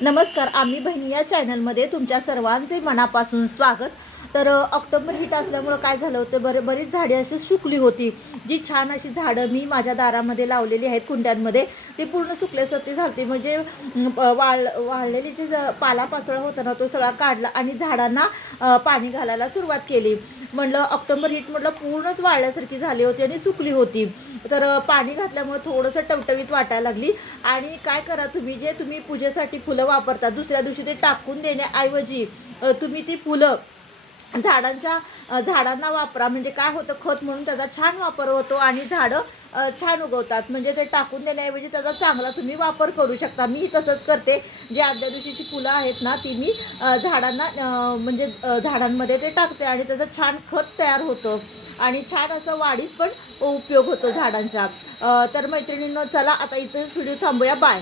नमस्कार, आम्ही बहिणी या चॅनलमध्ये तुमच्या सर्वांचे मनापासून स्वागत. तर ऑक्टोबर हिट असल्यामुळं काय झालं होतं, बरीच झाडे अशी सुकली होती. जी छान अशी झाडं मी माझ्या दारामध्ये लावलेली आहेत कुंड्यांमध्ये, ती पूर्ण सुकल्यासारखी झाली. म्हणजे वाळलेली जी पालापाचोळा होता ना, तो सगळा काढला आणि झाडांना पाणी घालायला सुरुवात केली. म्हणलं ऑक्टोबर हिट म्हटलं पूर्णच वाळल्यासारखी झाली होती आणि सुकली होती. तर पाणी घातल्यामुळे थोडंसं टवटवीत वाटायला लागली. आणि काय करा, तुम्ही पूजेसाठी फुलं वापरता, दुसऱ्या दिवशी ते टाकून देण्याऐवजी तुम्ही ती फुलं झाडांना वापरा. म्हणजे काय होतं, खत म्हणून त्याचा छान वापर होतो आणि झाडं छान उगवतात. म्हणजे ते टाकून देण्याऐवजी त्याचा चांगला तुम्ही वापर करू शकता. मी तसंच करते. जी आदल्या दिवशीची फुलं आहेत ना, ती मी झाडांना म्हणजे झाडांमध्ये ते टाकते आणि त्याचं छान खत तयार होतं आणि छान असं वाढीस पण उपयोग होतो झाडांचा. तर मैत्रिणींनो, चला आता इथेच व्हिडिओ थांबूया. बाय.